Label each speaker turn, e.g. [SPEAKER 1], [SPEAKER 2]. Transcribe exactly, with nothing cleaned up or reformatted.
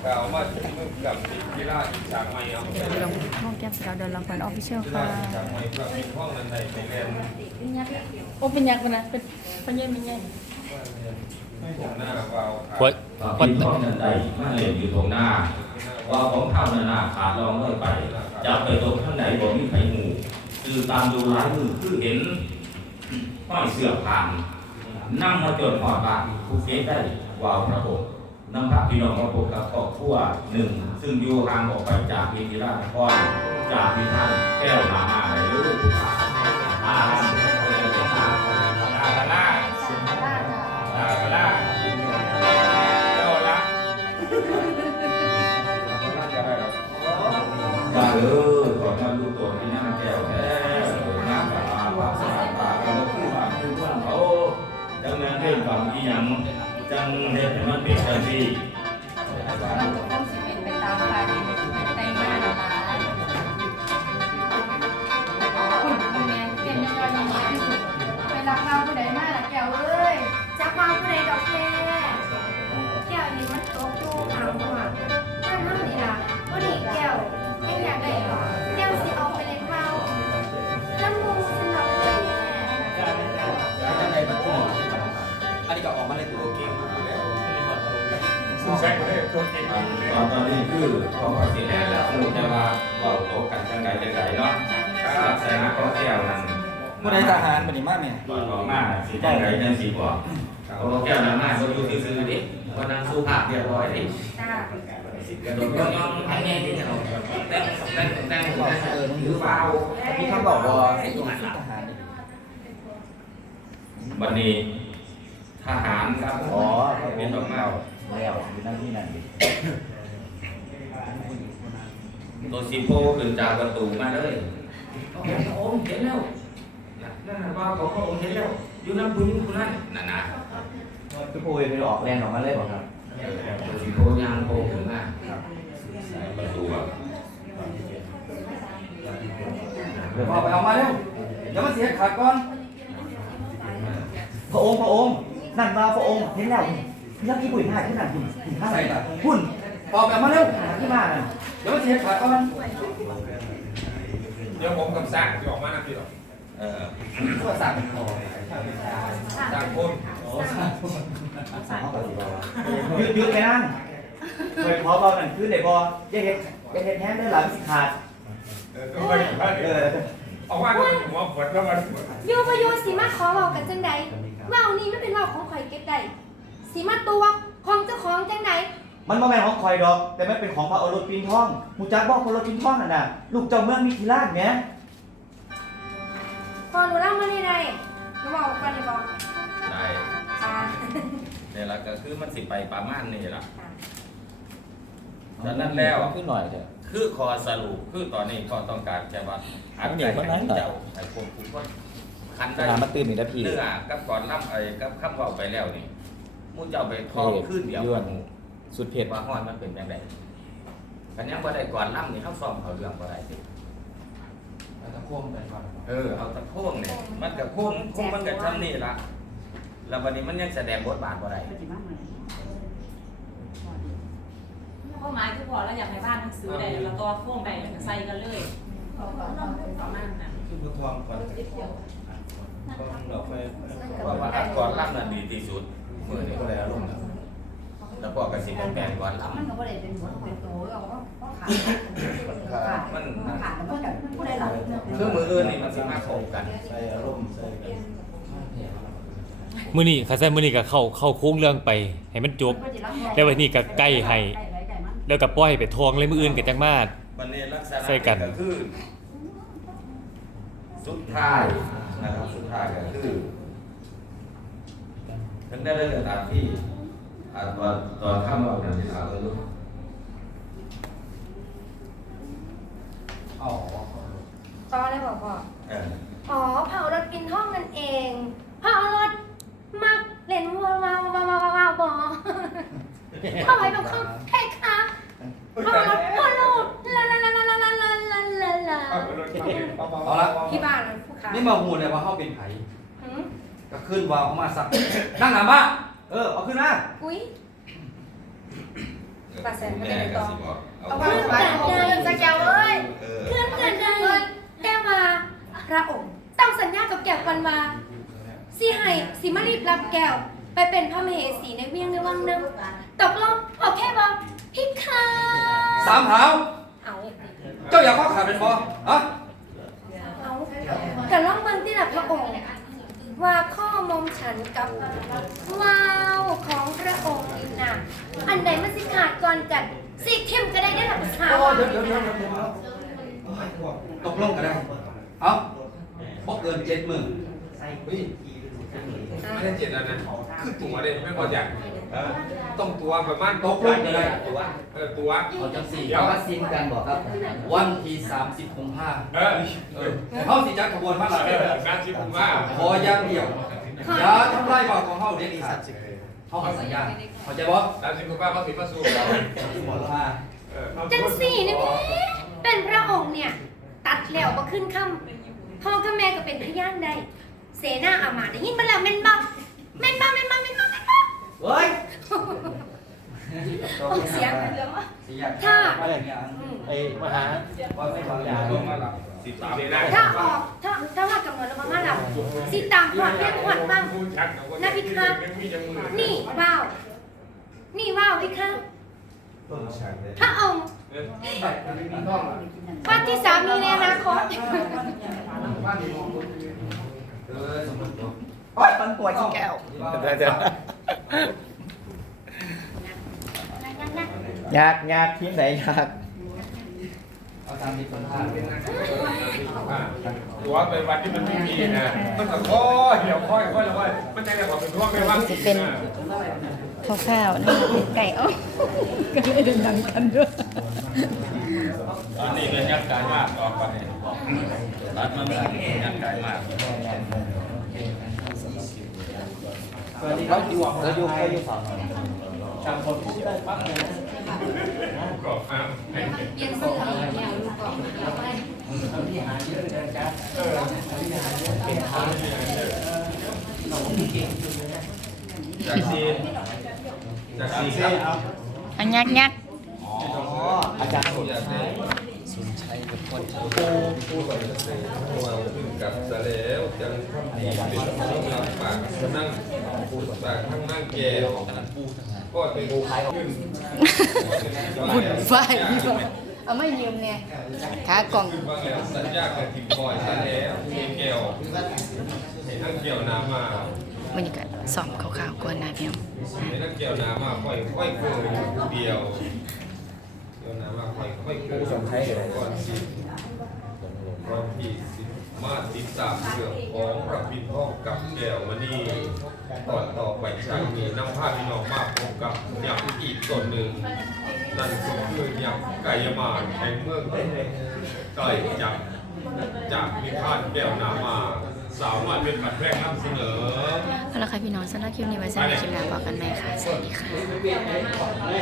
[SPEAKER 1] กล่าวมาถึงกับกีฬาจากไม่เอา
[SPEAKER 2] ลงห้องแก้มสกาวเดินลำพันออฟฟิเชียลค่ะ
[SPEAKER 1] จากไม่เพื่อเป็นห้องนั้นใดไปเรียน
[SPEAKER 2] โอ้เป็นยักษ์นะเป็นเป็นยักษ์เป็นยักษ์
[SPEAKER 1] ผมหน้าวาว
[SPEAKER 3] พวก
[SPEAKER 4] พอท่องนันใดมาเรียนอยู่ตรงหน้าว่าของเท่านานาขาดรองเลยไปจะไปตรงข้างไหนบ่มีไผหมู่คือตามดูลายมือคือเห็นห้อยเสื้อผ่านนั่งมาจนหอดบ้านผู้เฟซได้วาวพระผมนำพระพี่น้องมาพบกับครอบครัวหนึ่งซึ่งอยู่ห่างออกไปจากวิทยาลัยนครจากวิทานแก้วนามาในฤดูผู้ขาอาลันอาลาลาอาลาลาเจ้าละว่าเออก่อนมาดูตัวที่นั่งแก้วแท้งามตาปากสะอาดตาก็คือว่าคือว่าเขาจังนั้นเรื่องความที่ยังจังเด็ดมันเป็นจังที่
[SPEAKER 5] มันก็คงสิเป็นไปตามการแต่งงานนะคุณคุณแม่เปลี่ยนยังไงยังไงที่สุดไปรักเราผู้ใดมากแก้วเอ้ยจักมาผู้ใดดอกแก้แก้วนี่มันตกอยู่ทางหัวมันเท่านี้ล่ะวันนี้แก้วให้อยากได้หรอแก้วสิเอาไปเลยเข้าน้ำมูกสนองแม่
[SPEAKER 6] อันนี้ก็ออกมาเลยตัวเก่ง
[SPEAKER 1] ใช่เลยตัวเก่ง
[SPEAKER 4] ตอนตอนนี้คือพอเขาเสียแล้วสมุดจะมาบอกโตกันจังใดจังใดเนาะลักษณะของแก้วนั้น
[SPEAKER 6] ผู้ใดทหารบันนี้มากเนี่ย
[SPEAKER 4] บอกบอกมาสิจังใดจังสิบอกเอาแก้วนั้นมาเขาอยู่ซื่อๆดิวันนั้นสู้ภาพเรียบร้อยดิ
[SPEAKER 5] จ้า
[SPEAKER 4] กระโดดย่องย่องให้แง่ที่เราแต่งแต่งแต่งแต่งถือเบา
[SPEAKER 6] มีคำบอกว่าไอ้ตัวทหารนี่
[SPEAKER 4] วันนี้ทหารครับ
[SPEAKER 7] อ๋อ
[SPEAKER 4] เป็นดอกไม้
[SPEAKER 7] แล้วอยู่นั่นที่นั่นดิ
[SPEAKER 4] ตัวสิโพขึ้นจากประตูมาเลยพระองค์เห็นแล้วนั่นว่าของพระองค์เห็นแล้วอยู่น้ำบุญคุณนั่นนั่นนะ
[SPEAKER 7] พี่ปุ้ยไปออกแรงออกมาเลยบอกครับ
[SPEAKER 4] ตัวสิโพยางโพขึ้นมาประตูแบบ
[SPEAKER 7] เดี๋ยว
[SPEAKER 6] พอไปเอามาเร็วเดี๋ยวมันเสียขาดก่อน
[SPEAKER 7] พระองค์พระองค์นั่นมาพระองค์เห็นแล้วยักษ์พี่ปุ้ยหายที่นั่นคุณคุณ
[SPEAKER 6] ใส่ละ
[SPEAKER 7] คุณ
[SPEAKER 6] พอไปเอามาเร็ว
[SPEAKER 7] ที่มาน่ะ
[SPEAKER 6] เดี๋ยวมันเสียขาดก่อน
[SPEAKER 1] เดี๋ยวผมกับสร้างจะออกมาหน้าที่หรอ
[SPEAKER 4] เออ
[SPEAKER 6] ตัวสั่ง
[SPEAKER 1] สร้างคน
[SPEAKER 7] หยุดหยุดไปนั่นเคยขอเบาหนังขึ้นได้บ่อย่าเห็ดอย่าเห็ดแห้งด้วยหลังสิขาด
[SPEAKER 1] เออต้องไปเออออกมาหัวปวดแล้วมัน
[SPEAKER 5] โยบโยสีมาขอเว้ากันจังใดเว้านี่มันเป็นเว้าของข่อยเก็บได้สีมาตัวของเจ้าของจังใด
[SPEAKER 7] มันบ่แม่นของคอยดอก แต่มันเป็นของพระโอรสปีนทองหมูจักบอกพระโอรสปีนทองน่ะน่ะลูกเจ้าเมืองมิถิราชแหม
[SPEAKER 5] พอหนูเล่ามาได้ไดหนูบอกก่อนดีบอก
[SPEAKER 4] ได้
[SPEAKER 5] อ่า
[SPEAKER 4] เนี่ยละก็คือมันสิไปประมาณนี้ละฉะนั้นแล้ว
[SPEAKER 7] ขึ้นหน่อยเถอะ
[SPEAKER 4] คือคอสรุปคือตอนนี้ก็ต้องการแค่ว่าอัดใจให้เจ้าให้ควบคุมว่าคันได้
[SPEAKER 7] น้ำมาตื่นอีกแล้วพี่
[SPEAKER 4] เนื้อกับก่อนล่ำไอ้กับคำเว่าไปแล้วนี่มูเจ้าไปทองขึ้นเดียวกับหมู่
[SPEAKER 7] สุดเผ็ด
[SPEAKER 4] ว่าฮอดมันเป็นยังไงกันยังบ่ได้ก่อนล่ำนี่เขาซ้อมเขาเรื่องบ่ได้สิ
[SPEAKER 6] ตะโค้งไปก่อน
[SPEAKER 4] เออเอาตะโค้งเนี่ยมันกับโค้งโค้งมันกับชั้นนี่ละแล้ววันนี้มันยังแสดงบทบาทบ่ได้
[SPEAKER 8] ข้อหมายคือพอเราอยากให้บ้านหนังสือได้แล้วก็พ่วงไปใส่กันเลยประมาณนั้น
[SPEAKER 6] คือผู้ทองก่อนเราไป
[SPEAKER 4] ว่าว่าอัดก่อนล่ำนั่นดีที่สุดมือนี่
[SPEAKER 6] ก็เลยอารมณ์
[SPEAKER 4] แล้วพวกกระสิบแปลงก่อนล่ำ
[SPEAKER 9] มันก็บ่ได้เป็นหัวเป็นตัวเราก็ก็ขาด
[SPEAKER 4] มัน
[SPEAKER 9] ขาดแล้วมันก็ผู้ใดหลับ
[SPEAKER 4] คือมืออื่นนี่มันสิมาโขกกัน
[SPEAKER 6] ใส่อารมณ์ใส่กัน
[SPEAKER 3] มื้อนี้ข้าใส่มื้อนี้ก็เข้าเข้าโค้งเรื่องไปให้มันจบ แล้ววันนี้ก็ใกล้ให้ แล้วก็ปล่อยไปทองเลยมื้ออื่นก็จังมา
[SPEAKER 4] วันนี้ลักษณะ
[SPEAKER 3] ใส่กัน
[SPEAKER 4] ก็คือสุดท้ายนะครับสุดท้ายก็คือถึงได้เรื่องตามที่อ่าตอนตอนข้ามว่ากันที่ถามเลยลูก
[SPEAKER 6] อ๋อ
[SPEAKER 5] ตอนเลยบอกว่า
[SPEAKER 4] เออ
[SPEAKER 5] อ๋อเผารถกินห้องนั่นเองเผารถมักเล่นวัววาววาววาววาวบอเข้าไปแบบเขาแค่ค่ะเผารถพ่อลูกลาลาลาลาลาลาลาลาลาลา
[SPEAKER 6] เอาละ
[SPEAKER 5] ที่บ้านเลยผู้ค้า
[SPEAKER 6] นี่มาหูเนี่ยว่าเขาเป็นไผ่
[SPEAKER 5] หืม
[SPEAKER 6] ก็ขึ้นวาวเขามาสักนั่งหนาบ้าเออเอาขึ้นมา
[SPEAKER 5] อุ้ย
[SPEAKER 6] เ
[SPEAKER 5] ปลาแซนก็ได้ต่อเอาวางไว้ของเงินสักแก้วเอ้ยเพื่อนเพื่อนเพื่อนแต่ว่าพระองค์ต้องสัญญากับแก้วกันว่าสิให้สิมารีบรับแก้วไปเป็นพระมเหสีในเวียงในวังน้ำตกลงโอเคบ่พี่ค่ะ
[SPEAKER 6] สามหาว
[SPEAKER 5] เอา
[SPEAKER 6] เจ้าอยากข้อขาดเป็นบ่ฮะ
[SPEAKER 5] เอาแต่ลองเบิ่งที่ละพระองค์ว่าข้อมอมฉันกับว้าวของพระองค์นี่นะอันใดมันสิขาดก่อนกันสิเข้มก็ได้ได้หลักสาว
[SPEAKER 6] โอ้เดี๋ยวเดี๋ยวเดี๋ยวเดี๋ยวตกลงกันได้เอาบ่เกินเจ็ดหมื่น
[SPEAKER 1] เฮ้ยไม่ได้เจ็ดแล้วนะคือตัวเด็ไม่พอใจต้องตัวประมาณ
[SPEAKER 6] ตกลงกันได้ตัว
[SPEAKER 1] เออตัว
[SPEAKER 7] เอาจังสี่
[SPEAKER 1] เดี๋ยว
[SPEAKER 7] ว่าซิมกันบอกครับ
[SPEAKER 6] วันที่สามสิบกุมภา
[SPEAKER 1] เออ
[SPEAKER 6] เออเฮาสิจัดขบวนมาละ
[SPEAKER 1] เออการชิมผมว่า
[SPEAKER 6] ขออย่างเดียวอย่าทำลายบ่าวของเฮาเด็ดขาดเฮาให้สัญญาเข้าใจบ่
[SPEAKER 1] การชิมผมว่าเขาถือมาสู้เรา
[SPEAKER 6] หมดมา
[SPEAKER 5] จังสี่นี่แม่เป็นพระองค์เนี่ยตัดแล้วบ่ขึ้นคำพ่อกับแม่ก็เป็นพยานได้เสนาอามาตย์ได้ยินมาแล้วแม่นบ่แม่นบ่แม่นบ่แม่นบ่แม่นบ่
[SPEAKER 7] เฮ้ย
[SPEAKER 5] ออกเสียง
[SPEAKER 6] สิอยาก
[SPEAKER 5] ถ้า
[SPEAKER 2] ไอ้มหา
[SPEAKER 6] ว่าไม่ว่า
[SPEAKER 1] ลงมาหลับสิบสามเดือนได้
[SPEAKER 5] ถ้าออกถ้าถ้าว่ากำหนดแล้วมามาแล้วสิตามพอดเรียกพอดบ้างนะพี่คะนี่ว้าวนี่ว้าวพี่คะพระองค์ว่าที่สามีในอนาคต
[SPEAKER 6] เออสมมุติ
[SPEAKER 7] โอ้ยมันปวดขี้แก้ว
[SPEAKER 3] ได้เด้อ
[SPEAKER 7] อยากอยากทีมไหนอยาก
[SPEAKER 6] เอาตามที่คนพา
[SPEAKER 1] ตัวเป็นวันที่มันไม่มีนะมันก็ค่อยเดี๋ยวค่อยค่อยแล้วว่ามันจะได้บอกเป็นช่วงไม่ว่าง
[SPEAKER 2] จะเป็นข้าวๆนะไก่อ้อก็เลยดังๆกันด้วย
[SPEAKER 4] ตอนนี้เป็นยักษ์กายมากออกไปตัดมันยักษ์กายมาก
[SPEAKER 7] สวัสดีครับอยู่เราอยู่เราอยู่ฝั่ง
[SPEAKER 1] จำคนที่ได้ปั๊บเลยก็อ่า
[SPEAKER 5] เปลี่ยนเสื้ออีกแล้วลูกก่อนเอาไป
[SPEAKER 1] จากซีนจากซีนครับ
[SPEAKER 2] อันยักยัก
[SPEAKER 1] อ๋อ
[SPEAKER 7] อาจารย์
[SPEAKER 1] อยากได้สุนชัยกับคนปูปูกับเสกมาขึ้นกับสะแล้วจังดีเป็นต้องรับปากนั่งปูปากข้างนั่งแก่ก็เป็นปูขายขึ้น
[SPEAKER 2] บุญไฟเอาไม่ยืมเนี่ยขากล่อง
[SPEAKER 1] คือว่าแล้วสัญญากับทีมบอยสะแล้วมีแก้วให้นั่งแก้วน้ำมา
[SPEAKER 2] บรรยากาศสอบข่าวๆก่อนนะพี่น้อง
[SPEAKER 1] ให้นั่งแก้วน้ำมาค่อยค่อยเฟื่องอยู่เดียวแก้วน้ำมาค่อยค่อยเฟื่องก่อนสิก่อนที่สิมาติดตามเรื่องของพระพินพ่อกับแก้วมณีตอนต่อไปจากนี้นำภาพพี่น้องมาพบกับยำอีกตนหนึ่งนั่นก็คือยำไก่ยมานแห่งเมืองไก่จับจากพิพาทแก้วนามาสาวน้อยเป็นบัตรแรกนำเสนอ
[SPEAKER 2] เอาละค่ะพี่น้องสำหรับคลิปนี้ไว้สำหรับคลิปหน้าบอกกันไหมค่ะสวัสดีค่ะ